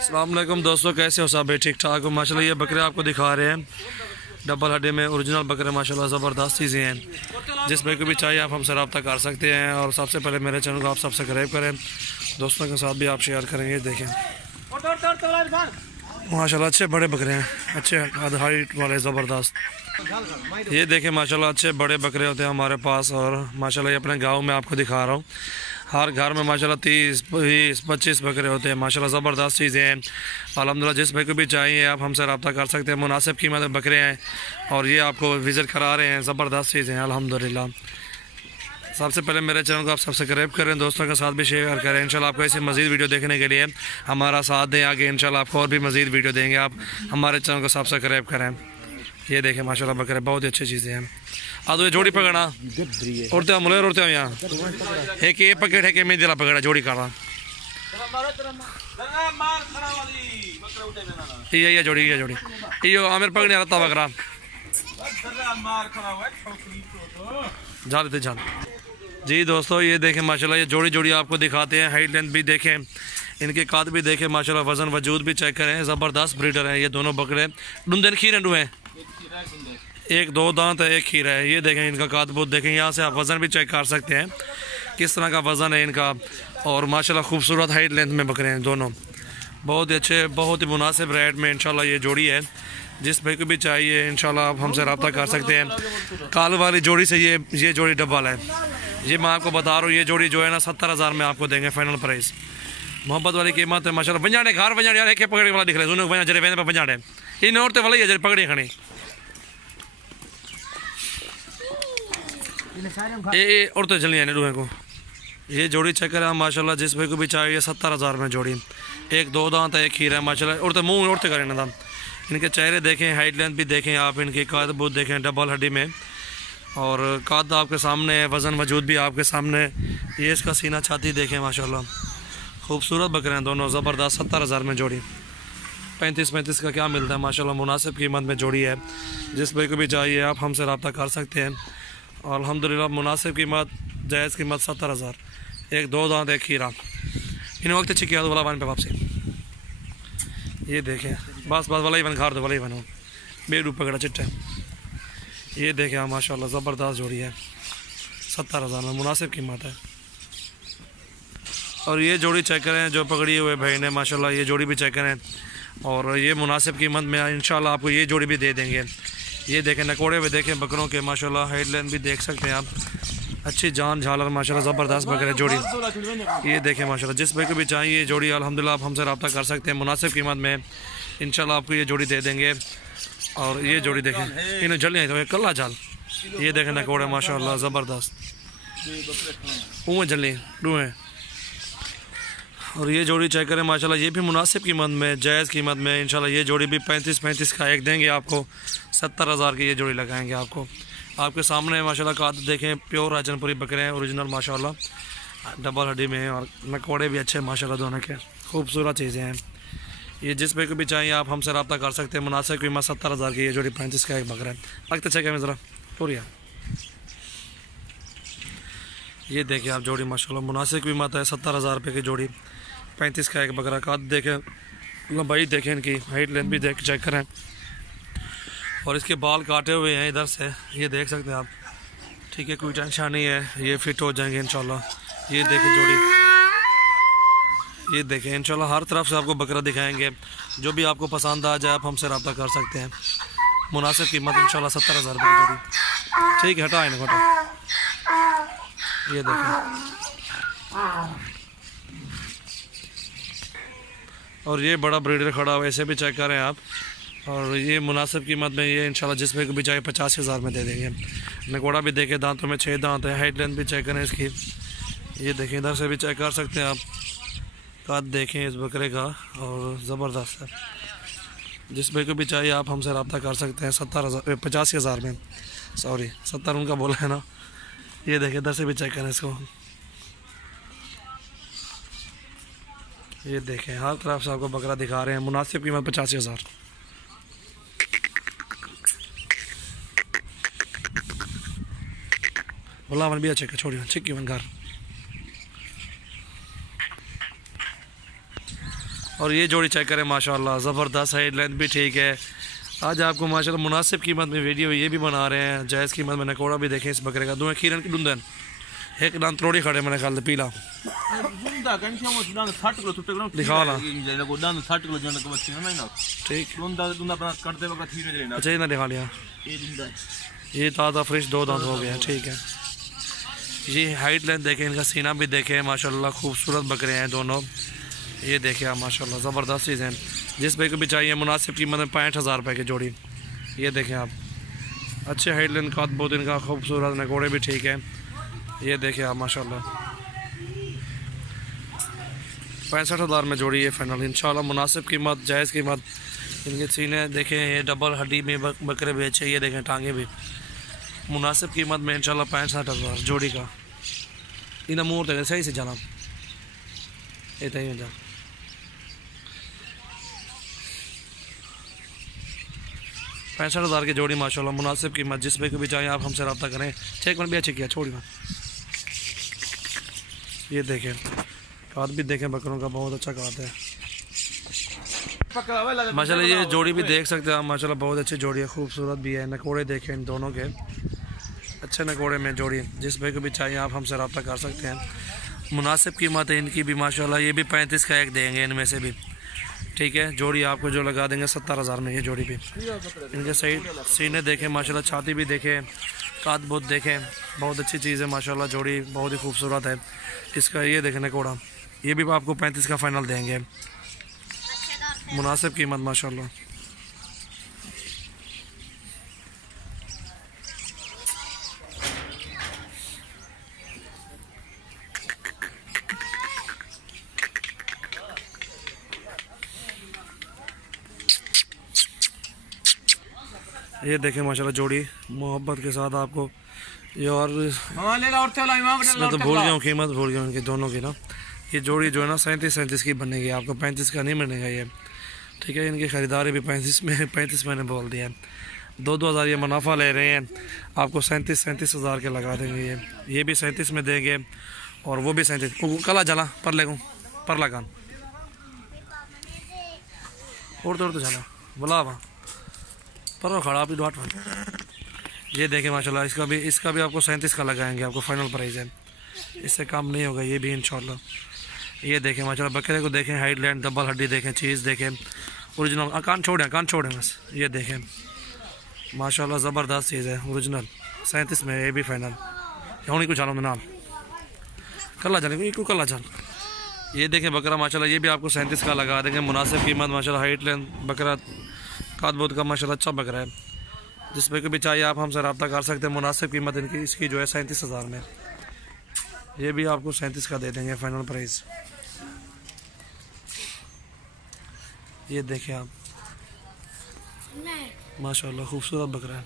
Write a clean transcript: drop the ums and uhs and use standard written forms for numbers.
अस्सलाम वालेकुम दोस्तों, कैसे हो सब? भाई ठीक ठाक हो माशाल्लाह। ये बकरे आपको दिखा रहे हैं डबल हड्डी में ओरिजिनल बकरे माशाल्लाह ज़बरदस्त चीज़ें हैं। जिस बकरे को भी चाहिए आप हमसे रब्ता कर सकते हैं। और सबसे पहले मेरे चैनल को आप सब्सक्राइब करें, दोस्तों के साथ भी आप शेयर करेंगे। देखें माशाल्लाह अच्छे बड़े बकरे हैं, अच्छे हाइट वाले ज़बरदस्त। ये देखें माशाल्लाह अच्छे बड़े बकरे होते हैं हमारे पास। और माशाल्लाह ये अपने गांव में आपको दिखा रहा हूँ। हर घर में माशाल्लाह 30-20-25 बकरे होते हैं माशाल्लाह। ज़बरदस्त चीज़ें हैं अल्हम्दुलिल्लाह। जिस भाई को भी चाहिए आप हमसे रब्ता कर सकते हैं। मुनासिब कीमत में बकरे हैं और ये आपको विज़िट करा रहे हैं। ज़बरदस्त चीज़ें हैं अल्हम्दुलिल्लाह। सबसे पहले मेरे चैनल को आप सब्सक्राइब करें, दोस्तों के साथ भी शेयर करें। इंशाल्लाह आपको ऐसी मज़ीद वीडियो देखने के लिए हमारा साथ दें आगे। इंशाल्लाह आपको और भी मज़ीद वीडियो देंगे। आप हमारे चैनल को सब्सक्राइब करें। ये देखें माशाल्लाह बकरे बहुत ही अच्छी चीज़ें हैं। आदो ये जोड़ी पकड़ा उड़ते मुले उड़ते यहाँ एक ये पकड़ है कि मैं दिला पकड़ा जोड़ी काटा ये जोड़ी ये आमिर पकड़ने रहता बकरा जाते जान। जी दोस्तों ये देखें माशाल्लाह ये जोड़ी आपको दिखाते हैं। हाइट लेंथ भी देखें, इनके काद भी देखें माशाल्लाह। वज़न वजूद भी चेक करें। ज़बरदस्त ब्रीडर हैं ये दोनों बकरे। डूंदन खीर हैं, एक दो दांत है, एक खीरा है। ये देखें इनका काद बुत देखें। यहाँ से आप वज़न भी चेक कर सकते हैं किस तरह का वज़न है इनका। और माशाल्लाह खूबसूरत हाइट लेंथ में बकरे हैं दोनों, बहुत ही अच्छे, बहुत ही मुनासिब रेट में इंशाल्लाह ये जोड़ी है। जिस भाई को भी चाहिए इंशाल्लाह आप हमसे रब्ता कर सकते हैं। काल वाली जोड़ी से ये जोड़ी डबल है। ये मैं आपको बता रहा हूँ, ये जोड़ी जो है ना 70,000 में आपको देंगे फाइनल प्राइस। मोहब्बत वाली कीमत है माशाल्लाह। बंजाड़े घर बंजाड़े यार एक पकड़े वाला दिख रहे हैं बंजा जरे पे बंजाड़े इन औरतें वाला ही है पकड़े खड़ी ये औरतें चलनी है दूहे को। ये जोड़ी चेक करें माशाल्लाह। जिस भाई को भी चाहिए 70,000 में जोड़ी। एक दो दांत है, एक खीरा है माशाल्लाह। औरतें मुँह औरतें करें ना दाम। इनके चेहरे देखें, हाइट लेंथ भी देखें आप, इनकी काद बुत देखें डबल हड्डी में। और काद आपके सामने है, वज़न वजूद भी आपके सामने। ये इसका सीना छाती देखें माशाल्लाह। खूबसूरत बकरे हैं दोनों ज़बरदस्त। 70,000 में जोड़ी। 35 का क्या मिलता है माशाल्लाह। मुनासिब कीमत में जोड़ी है। जिस भाई को भी चाहिए आप हमसे रब्ता कर सकते हैं। और अल्हम्दुलिल्लाह मुनासिब कीमत, जायज़ कीमत 70,000। एक दो दांत एक खीरा। इन वक्त चिकिया वाला वन पे वापसी। ये देखें बस वाला ही बन खार दो वाला ही बनो बेडू पकड़ा चिट्टा। ये देखें माशाल्लाह ज़बरदस्त जोड़ी है। 70,000 में मुनासिब कीमत है। और ये जोड़ी चेक करें जो पकड़ी हुए भाई ने माशाल्लाह। ये जोड़ी भी चेक करें और ये मुनासिब कीमत में इंशाल्लाह आपको ये जोड़ी भी दे देंगे। ये देखें नकोड़े हुए देखें बकरों के माशाल्लाह। हाइट लेंथ भी देख सकते हैं आप, अच्छी जान झालर माशाल्लाह। ज़बरदस्त बकरे जोड़ी। ये देखें माशाल्लाह। जिस भाई को भी चाहिए ये जोड़ी अल्हम्दुलिल्लाह आप हमसे रब्ता कर सकते हैं। मुनासिब कीमत में इंशाल्लाह आपको ये जोड़ी दे देंगे। और ये जोड़ी देखें इन्हें जल नहीं तो कल्ला जाल। ये देखें नकोड़े माशाल्लाह ज़बरदस्त ऊँ जल्दी डूँ। और ये जोड़ी चेक करें माशाल्लाह। ये भी मुनासिब कीमत में, जायज़ कीमत में इंशाल्लाह। ये जोड़ी भी 35 का एक देंगे आपको। 70,000 की ये जोड़ी लगाएंगे आपको। आपके सामने माशाल्लाह काद देखें, प्योर राजनपुरी बकरे हैं ओरिजिनल माशाल्लाह। डबल हड्डी में और नकोड़े भी अच्छे माशाल्लाह दोनों के। खूबसूरत चीज़ें हैं ये। जिस भाई को भी चाहिए आप हमसे रब्ता कर सकते हैं। मुनासिब कीमत 70,000 की ये जोड़ी। 35 का एक बकरा है। लगता चेक है ज़रा पूरी। ये देखिए आप जोड़ी माशाल्लाह मुनासिब कीमत है। 70,000 रुपये की जोड़ी। 35 का एक बकरा। काद देखें, लंबाई देखें, इनकी हाइट लेंथ भी देख चेक करें। और इसके बाल काटे हुए हैं इधर से, ये देख सकते हैं आप। ठीक है, कोई टेंशन नहीं है, ये फिट हो जाएंगे इंशाल्लाह। ये देखें जोड़ी, ये देखें इंशाल्लाह हर तरफ से आपको बकरा दिखाएंगे। जो भी आपको पसंद आ जाए आप हमसे रब्ता कर सकते हैं। मुनासिब कीमत इंशाल्लाह 70,000 रुपये की जोड़ी। ठीक है, हटा इन्हें हटा। ये देखें और ये बड़ा ब्रीडर खड़ा हुआ है, इसे भी चेक करें आप। और ये मुनासिब कीमत में ये इंशाल्लाह जिस भाई को भी चाहिए 85,000 में दे देंगे। नकोड़ा भी देखें, दांतों में 6 दांत है। हाइट लेंथ भी चेक करें इसकी। ये देखें इधर से भी चेक कर सकते हैं आप। काद देखें इस बकरे का और ज़बरदस्त है। जिस भाई को भी चाहिए आप हमसे रब्ता कर सकते हैं। 85,000 में, सॉरी 70 उनका बोला है ना। ये देखें इधर से भी चेक करें इसको। ये देखें हर तरफ से आपको बकरा दिखा रहे हैं। मुनासिब कीमत 85,000। बोला भी अच्छा छोड़िए चिक्की वन घर। और ये जोड़ी चेक करें माशाल्लाह ज़बरदस्त है, लेंथ भी ठीक है। आज आपको माशाल्लाह मुनासिब कीमत में वीडियो ये भी बना रहे हैं, जायज़ कीमत में। नकोड़ा भी देखें इस बकरे का, दो खीरन की डुंदन एक दान त्रोड़ी खड़े मैंने ख्याल पीला दिखाओ ना ठीक। अच्छा ये ना दिखा लिया, ये ताज़ा फ्रेश 2 दांत हो गया, ठीक है। ये हाइट लेंथ देखें, इनका सीना भी देखें माशाल्लाह, खूबसूरत बकरे हैं दोनों। ये देखें आप माशाल्लाह ज़बरदस्त चीज़ हैं। जिस भाई को भी चाहिए मुनासिब कीमत में 65,000 रुपये की जोड़ी। ये देखें आप, अच्छे हाइट लेंथ का बहुत, इनका खूबसूरत, नकोड़े भी ठीक है। ये देखें आप माशाल्लाह 65,000 में जोड़ी है फाइनल इंशाल्लाह। मुनासिब कीमत, जायज़ कीमत। इनके सीने देखें, ये डबल हड्डी में बकरे भी अच्छे, ये देखें टांगे भी। मुनासिब कीमत में इंशाल्लाह 65,000 जोड़ी का। इन मुँह तक सही से जाना इतना ही जा 65,000 की जोड़ी माशाल्लाह मुनासिब कीमत। जिस पे को भी चाहे आप हमसे रब्ता करें। 6 मिनट भी अच्छे किया, छोड़ी में। ये देखें काद भी देखें, बकरों का बहुत अच्छा काद है माशाल्लाह। ये जोड़ी भी देख सकते हैं आप माशाल्लाह, बहुत अच्छी जोड़ी है, खूबसूरत भी है। नकोड़े देखें इन दोनों के, अच्छे नकोड़े में जोड़ी। जिस भाई को भी चाहिए आप हमसे रब्ता कर सकते हैं। मुनासिब कीमत है इनकी भी माशाल्लाह। ये भी 35 का एक देंगे इनमें से भी, ठीक है। जोड़ी आपको जो लगा देंगे 70,000 में। ये जोड़ी भी इनके सही सीने देखें माशाल्लाह, छाती भी देखें, काद बहुत देखें, बहुत अच्छी चीज़ है माशाल्लाह। जोड़ी बहुत ही खूबसूरत है इसका। ये देखें नकोड़ा, ये भी आपको 35 का फाइनल देंगे, मुनासिब कीमत माशाल्लाह। ये देखें माशाल्लाह जोड़ी मोहब्बत के साथ आपको ये। और मैं तो भूल गया हूँ, कीमत भूल गया उनके दोनों की ना। ये जोड़ी जो है ना 37 की बनेगी, आपको 35 का नहीं बनेगा ये, ठीक है। इनकी ख़रीदारी भी 35 मैंने बोल दिया है। 2-2 हज़ार ये मुनाफा ले रहे हैं, आपको 37,000 के लगा देंगे। ये भी 37 में देंगे और वो भी 37। कला जला पर लेगूँ पर लगान और तो चला बोला वहाँ पर खड़ा भी डॉट। ये देखें माशाल्लाह, इसका भी आपको 37 का लगाएंगे, आपको फाइनल प्राइस है, इससे कम नहीं होगा ये भी इंशाल्लाह। ये देखें माशाल्लाह, बकरे को देखें, हाइट लैंड, डबल हड्डी देखें, चीज़ देखें ओरिजिनल। कान छोड़ें बस। ये देखें माशाल्लाह ज़बरदस्त चीज़ है, ओरिजिनल 37 में। ये भी फाइनल होनी को चालू नाल कल्ला चलेंगे एक कल्ला चाल। ये देखें बकरा माशाल्लाह, ये भी आपको 37 का लगा देंगे, मुनासिब कीमत माशाल्लाह। हाइट लेंथ बकरा काद बहुत का माशाल्लाह अच्छा बकरा है। जिस पे को भी चाहिए आप हमसे रब्ता कर सकते हैं। मुनासिब कीमत इनकी इसकी जो है 37,000 में। ये भी आपको 37 का दे देंगे फाइनल प्राइस। ये देखें आप माशाल्लाह खूबसूरत बकरा है।